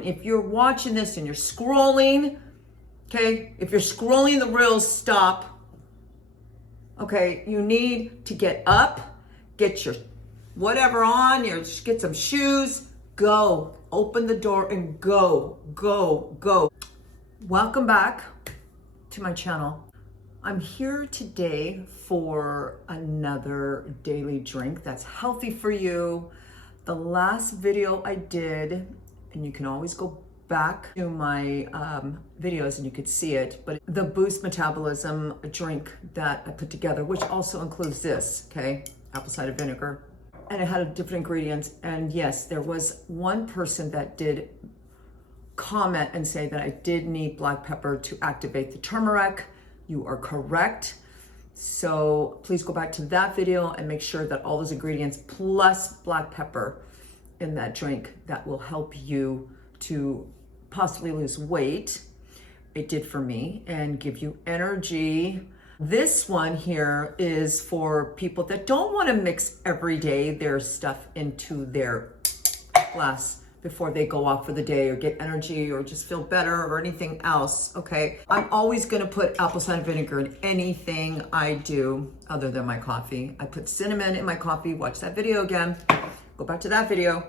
important. If you're watching this and you're scrolling, okay, if you're scrolling the reels, stop. Okay, you need to get up, get your whatever on, get some shoes, go, open the door and go. Welcome back to my channel. I'm here today for another daily drink that's healthy for you. The last video I did, and you can always go back to my videos and you could see it, but the Boost Metabolism drink that I put together, which also includes this, okay, apple cider vinegar, and it had different ingredients. And yes, there was one person that did comment and say that I did need black pepper to activate the turmeric. You are correct. So please go back to that video and make sure that all those ingredients plus black pepper in that drink, that will help you to possibly lose weight. It did for me, and give you energy. This one here is for people that don't want to mix every day their stuff into their glass before they go off for the day or get energy or just feel better or anything else, okay? I'm always gonna put apple cider vinegar in anything I do other than my coffee. I put cinnamon in my coffee. Watch that video again. Go back to that video.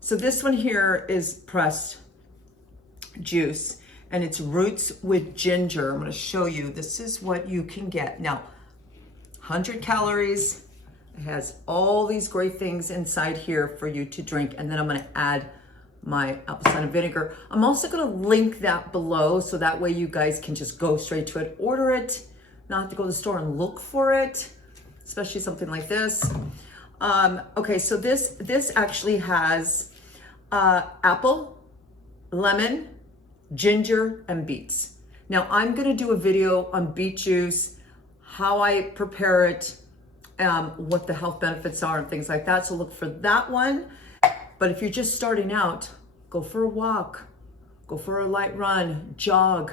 So this one here is pressed juice, and it's roots with ginger. I'm gonna show you, this is what you can get. Now, 100 calories. It has all these great things inside here for you to drink. And then I'm gonna add my apple cider vinegar. I'm also gonna link that below, so that way you guys can just go straight to it, order it, not have to go to the store and look for it, especially something like this. Okay, so this actually has apple, lemon, ginger, and beets. Now I'm gonna do a video on beet juice, how I prepare it, what the health benefits are and things like that. So look for that one. But if you're just starting out, go for a walk, go for a light run, jog,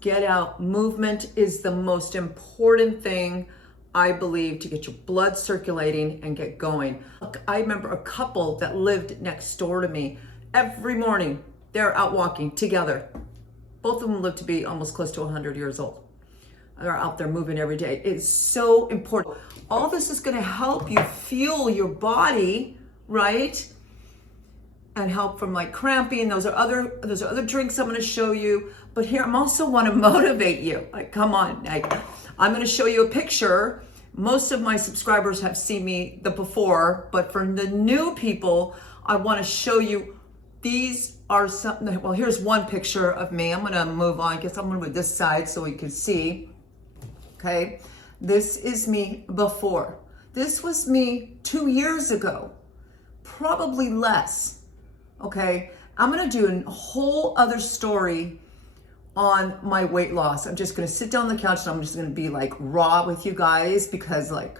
get out. Movement is the most important thing, I believe, to get your blood circulating and get going. I remember a couple that lived next door to me. Every morning, they're out walking together. Both of them live to be almost close to 100 years old. They're out there moving every day. It's so important. All this is gonna help you fuel your body, right? And help from like cramping. Those are other drinks I'm gonna show you. But here, I'm also wanna motivate you. Like, come on, I'm gonna show you a picture. Most of my subscribers have seen me the before, but for the new people, I wanna show you, these are some, well, here's one picture of me. I'm gonna move on, I guess I'm gonna move this side so you can see, okay? This is me before. This was me 2 years ago, probably less, okay? I'm gonna do a whole other story on my weight loss. I'm just gonna sit down on the couch and I'm just gonna be like raw with you guys, because like,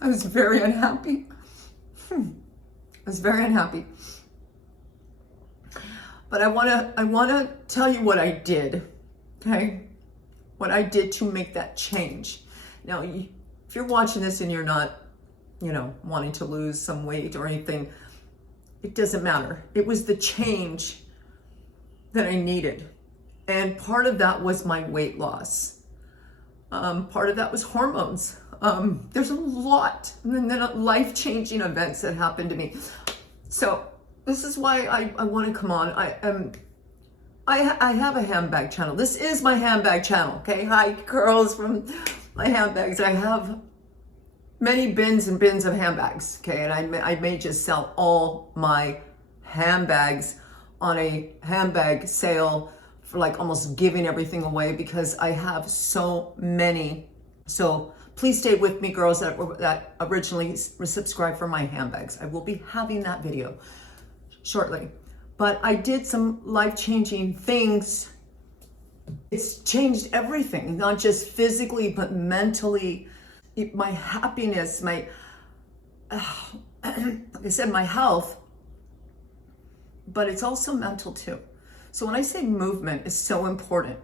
I was very unhappy. I was very unhappy. But I wanna tell you what I did, okay? What I did to make that change. Now, if you're watching this and you're not, wanting to lose some weight or anything, it doesn't matter. It was the change that I needed. And part of that was my weight loss. Part of that was hormones. There's a lot, and then life-changing events that happened to me. So this is why I want to come on. I have a handbag channel. This is my handbag channel, okay? Hi, girls from my handbags. I have many bins and bins of handbags, okay? And I may just sell all my handbags on a handbag sale for like almost giving everything away, because I have so many. So please stay with me, girls that originally subscribed for my handbags. I will be having that video shortly. But I did some life-changing things. It's changed everything, not just physically, but mentally. My happiness, like I said, my health, but it's also mental too. So when I say movement is so important,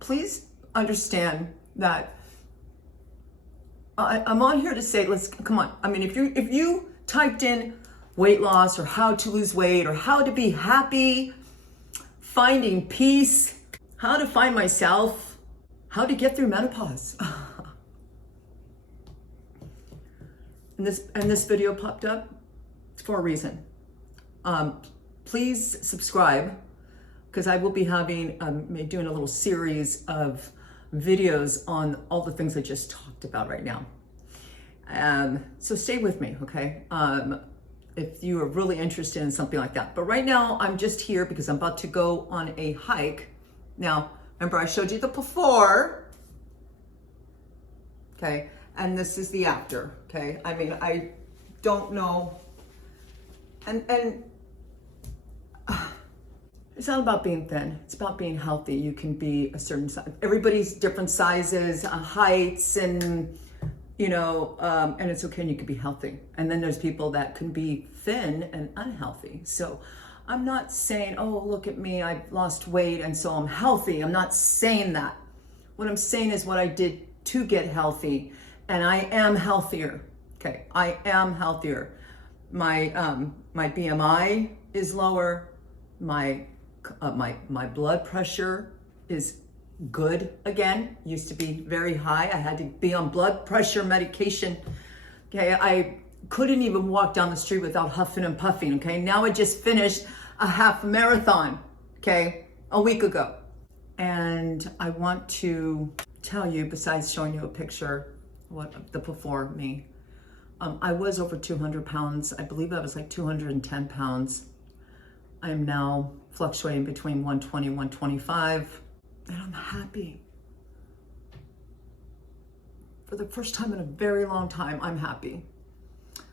please understand that I'm on here to say, come on. I mean, if you typed in weight loss or how to lose weight or how to be happy, finding peace, how to find myself, how to get through menopause. And this video popped up for a reason. Please subscribe, because I will be having doing a little series of videos on all the things I just talked about right now. So stay with me, okay? If you are really interested in something like that. But right now, I'm just here because I'm about to go on a hike. Now, remember I showed you the before, okay? And this is the after, okay? I mean, I don't know. And it's not about being thin. It's about being healthy. You can be a certain size. Everybody's different sizes, heights, and you know, and it's okay, and you can be healthy. And then there's people that can be thin and unhealthy. So I'm not saying, oh, look at me, I've lost weight and so I'm healthy. I'm not saying that. What I'm saying is what I did to get healthy, and I am healthier. Okay, I am healthier. My BMI is lower. My blood pressure is good again. Used to be very high. I had to be on blood pressure medication. Okay, I couldn't even walk down the street without huffing and puffing. Okay, now I just finished a half marathon, okay, a week ago. And I want to tell you, besides showing you a picture, what the before me, I was over 200 pounds. I believe I was like 210 pounds. I'm now fluctuating between 120, 125, and I'm happy. For the first time in a very long time, I'm happy.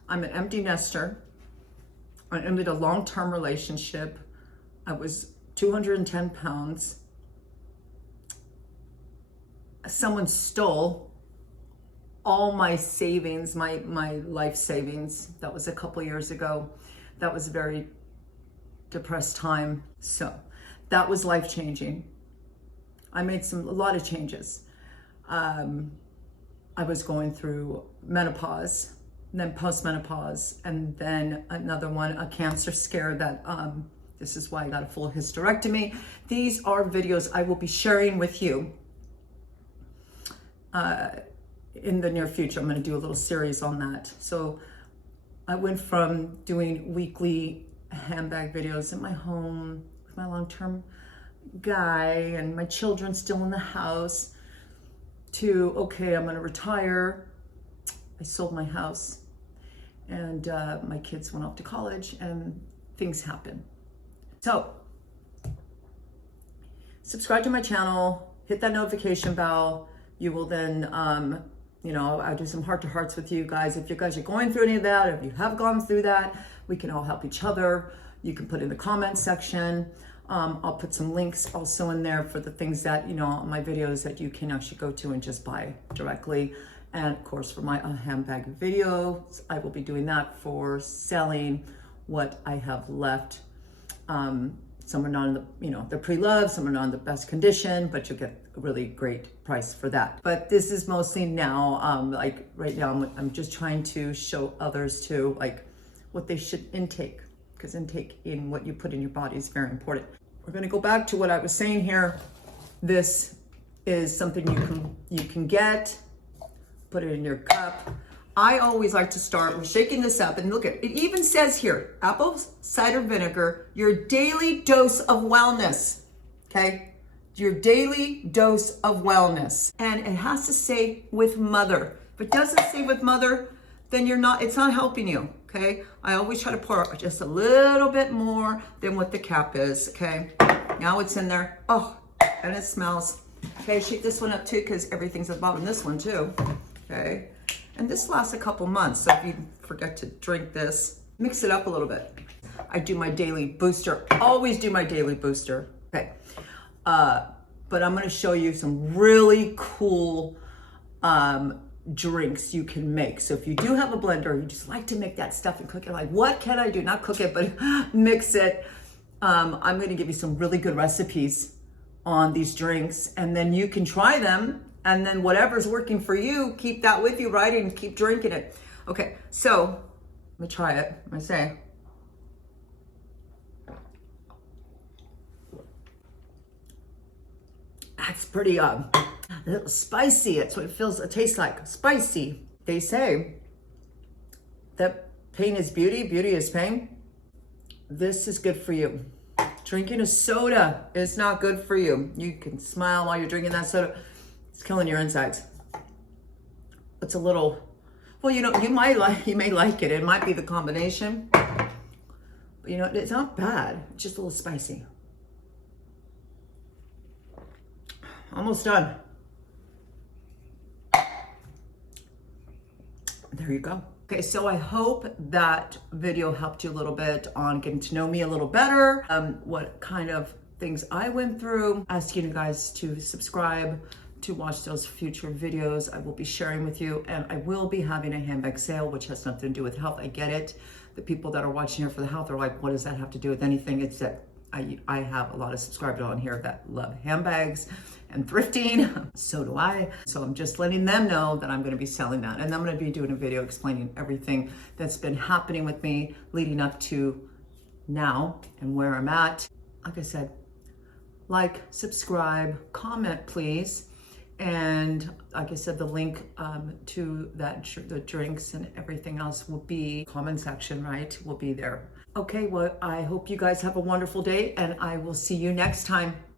I'm an empty nester. I ended a long-term relationship. I was 210 pounds. Someone stole all my savings, my life savings. That was a couple years ago. That was a very depressed time. So that was life-changing. I made a lot of changes. I was going through menopause, then post-menopause, and then another one, a cancer scare that, this is why I got a full hysterectomy. These are videos I will be sharing with you in the near future. I'm going to do a little series on that. So I went from doing weekly handbag videos in my home with my long-term guy and my children still in the house to, okay, I'm going to retire. I sold my house, and my kids went off to college, and things happen. So subscribe to my channel, hit that notification bell. You will then, I'll do some heart-to-hearts with you guys. If you guys are going through any of that, if you have gone through that, we can all help each other. You can put in the comment section. I'll put some links also in there for the things that, my videos that you can actually go to and just buy directly. And of course, for my handbag videos, I will be doing that for selling what I have left. Some are not in the, they're pre-loved, some are not in the best condition, but you'll get a really great price for that. But this is mostly now, like right now, I'm just trying to show others too, like what they should intake, because intake in what you put in your body is very important. We're going to go back to what I was saying here. This is something you can get, put it in your cup. I always like to start with shaking this up, and look at it, even says here, apple cider vinegar, your daily dose of wellness, okay? Your daily dose of wellness. And it has to say with mother. If it doesn't say with mother, then it's not helping you, okay? I always try to pour just a little bit more than what the cap is, okay? Now it's in there. Oh, and it smells. Okay, shake this one up too, because everything's at the bottom of this one too, okay? And this lasts a couple months, so if you forget to drink this, mix it up a little bit. I do my daily booster, always do my daily booster, okay? But I'm gonna show you some really cool drinks you can make. So if you do have a blender, you just like to make that stuff and cook it, like, what can I do? Not cook it, but mix it. I'm gonna give you some really good recipes on these drinks, and then you can try them, and then whatever's working for you, keep that with you, right? And keep drinking it. Okay, so let me try it. I'm gonna say, That's pretty a little spicy. It's what it tastes like, spicy. They say that pain is beauty, beauty is pain. This is good for you. Drinking a soda is not good for you. You can smile while you're drinking that soda. It's killing your insides. It's a little, well, you may like it. It might be the combination. But it's not bad. It's just a little spicy. Almost done. There you go. Okay, so I hope that video helped you a little bit on getting to know me a little better, what kind of things I went through, asking you guys to subscribe to watch those future videos I will be sharing with you. And I will be having a handbag sale, which has nothing to do with health. I get it. The people that are watching here for the health are like, what does that have to do with anything? It's that I have a lot of subscribers on here that love handbags and thrifting. So do I. So I'm just letting them know that I'm going to be selling that. And I'm going to be doing a video explaining everything that's been happening with me leading up to now and where I'm at. Like I said, like, subscribe, comment, please. And like I said, the link to the drinks and everything else will be comment section, right? Will be there. Okay, well, I hope you guys have a wonderful day, and I will see you next time.